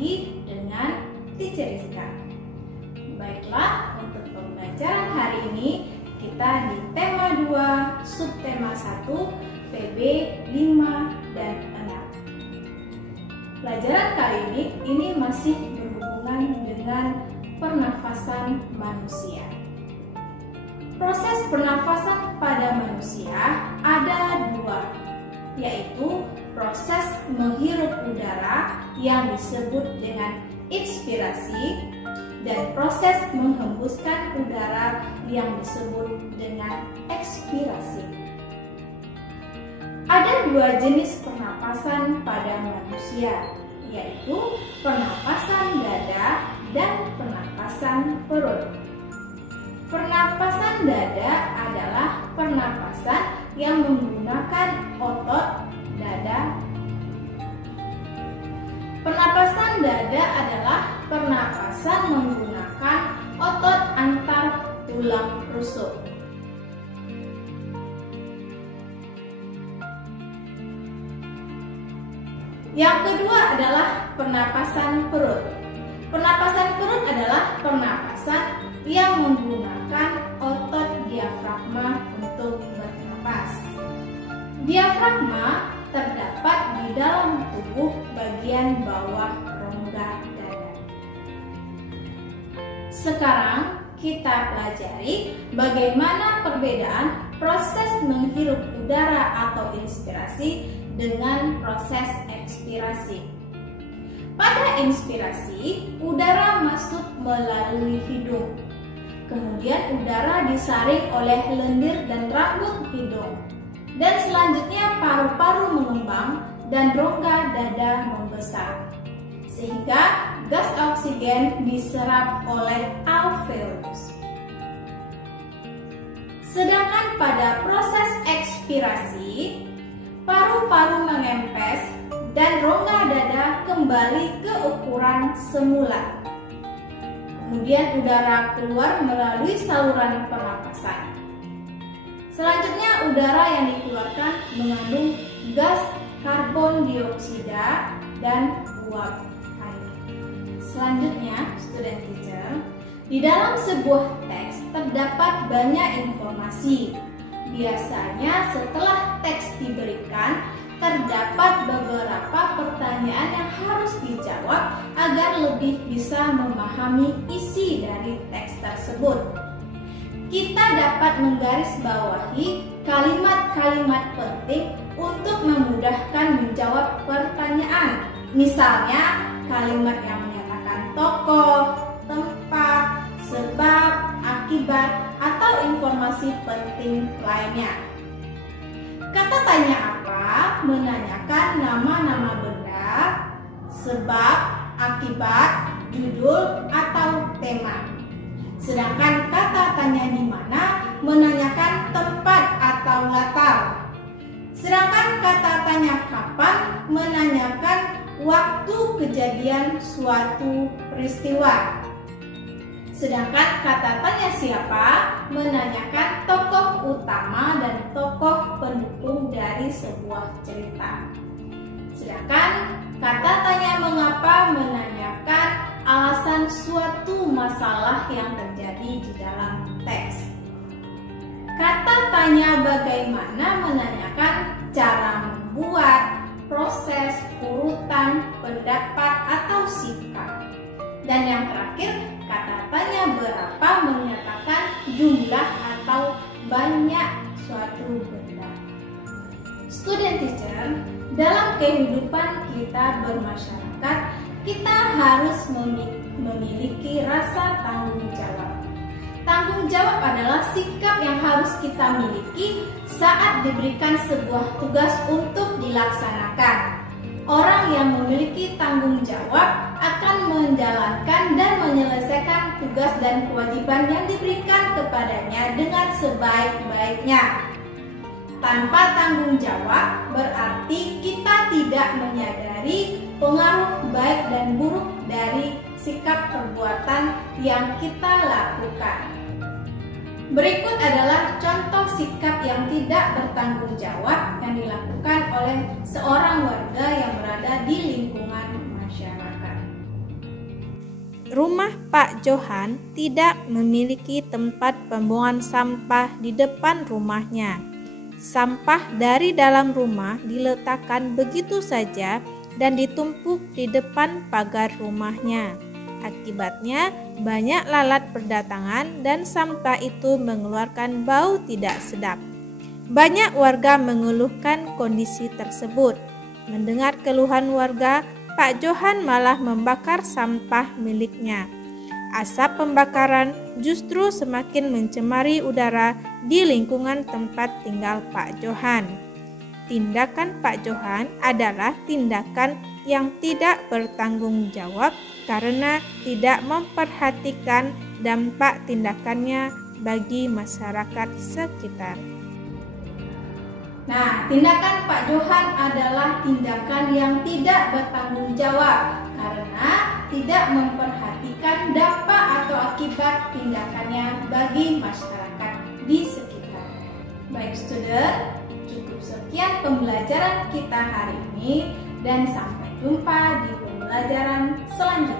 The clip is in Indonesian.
lagi dengan Teacher Rizka. Baiklah, untuk pembelajaran hari ini kita di tema 2, subtema 1, PB 5 dan 6. Pelajaran kali ini masih berhubungan dengan pernafasan manusia. Proses pernafasan pada manusia ada dua, yaitu proses menghirup udara yang disebut dengan inspirasi dan proses menghembuskan udara yang disebut dengan ekspirasi. Ada dua jenis pernapasan pada manusia, yaitu pernapasan dada dan pernapasan perut. Pernapasan dada adalah pernapasan yang menggunakan otot dada. Pernapasan dada adalah pernapasan menggunakan otot antar tulang rusuk. Yang kedua adalah pernapasan perut. Pernapasan perut adalah pernapasan yang menggunakan otot diafragma untuk bernapas. Diafragma terdapat di dalam tubuh bagian bawah rongga dada. Sekarang kita pelajari bagaimana perbedaan proses menghirup udara atau inspirasi dengan proses ekspirasi. Pada inspirasi, udara masuk melalui hidung. Kemudian udara disaring oleh lendir dan rambut hidung. Dan selanjutnya paru-paru mengembang dan rongga dada membesar. Sehingga gas oksigen diserap oleh alveolus. Sedangkan pada proses ekspirasi, paru-paru mengempes dan rongga dada kembali ke ukuran semula. Kemudian udara keluar melalui saluran pernapasan. Selanjutnya udara yang dikeluarkan mengandung gas karbon dioksida dan uap air. Selanjutnya, student teacher, di dalam sebuah teks terdapat banyak informasi. Biasanya setelah teks diberikan, terdapat beberapa pertanyaan yang harus dijawab agar lebih bisa memahami isi dari teks tersebut. Kita dapat menggarisbawahi kalimat-kalimat penting untuk memudahkan menjawab pertanyaan. Misalnya, kalimat yang menyatakan tokoh, tempat, sebab, akibat, atau informasi penting lainnya. Kata tanya apa menanyakan nama-nama benda, sebab, akibat, judul, atau tema. Sedangkan kata tanya di mana menanyakan tempat atau latar. Sedangkan kata tanya kapan menanyakan waktu kejadian suatu peristiwa. Sedangkan kata tanya siapa menanyakan tokoh utama dan tokoh pendukung dari sebuah cerita. Sedangkan kata tanya mengapa menanyakan alasan suatu masalah yang terjadi di dalam teks. Kata tanya bagaimana menanyakan cara membuat, proses, urutan, pendapat, atau sikap. Dan yang terakhir, kata tanya berapa menyatakan jumlah atau banyak suatu benda. Student teacher, dalam kehidupan kita bermasyarakat, kita harus memiliki rasa tanggung jawab. Tanggung jawab adalah sikap yang harus kita miliki saat diberikan sebuah tugas untuk dilaksanakan. Orang yang memiliki tanggung jawab akan menjalankan dan menyelesaikan tugas dan kewajiban yang diberikan kepadanya dengan sebaik-baiknya. Tanpa tanggung jawab berarti kita tidak menyadari pengaruh baik dan buruk dari sikap perbuatan yang kita lakukan. Berikut adalah contoh sikap yang tidak bertanggung jawab yang dilakukan oleh seorang warga yang berada di lingkungan masyarakat. rumah Pak Johan tidak memiliki tempat pembuangan sampah di depan rumahnya. Sampah dari dalam rumah diletakkan begitu saja dan ditumpuk di depan pagar rumahnya. Akibatnya, banyak lalat berdatangan dan sampah itu mengeluarkan bau tidak sedap. Banyak warga mengeluhkan kondisi tersebut. Mendengar keluhan warga, Pak Johan malah membakar sampah miliknya. Asap pembakaran justru semakin mencemari udara di lingkungan tempat tinggal Pak Johan. Tindakan Pak Johan adalah tindakan yang tidak bertanggung jawab karena tidak memperhatikan dampak tindakannya bagi masyarakat sekitar. Nah, tindakan Pak Johan adalah tindakan yang tidak bertanggung jawab karena tidak memperhatikan dampak atau akibat tindakannya bagi masyarakat di sekitar. Baik student, cukup sekian pembelajaran kita hari ini dan sampai jumpa di pembelajaran selanjutnya.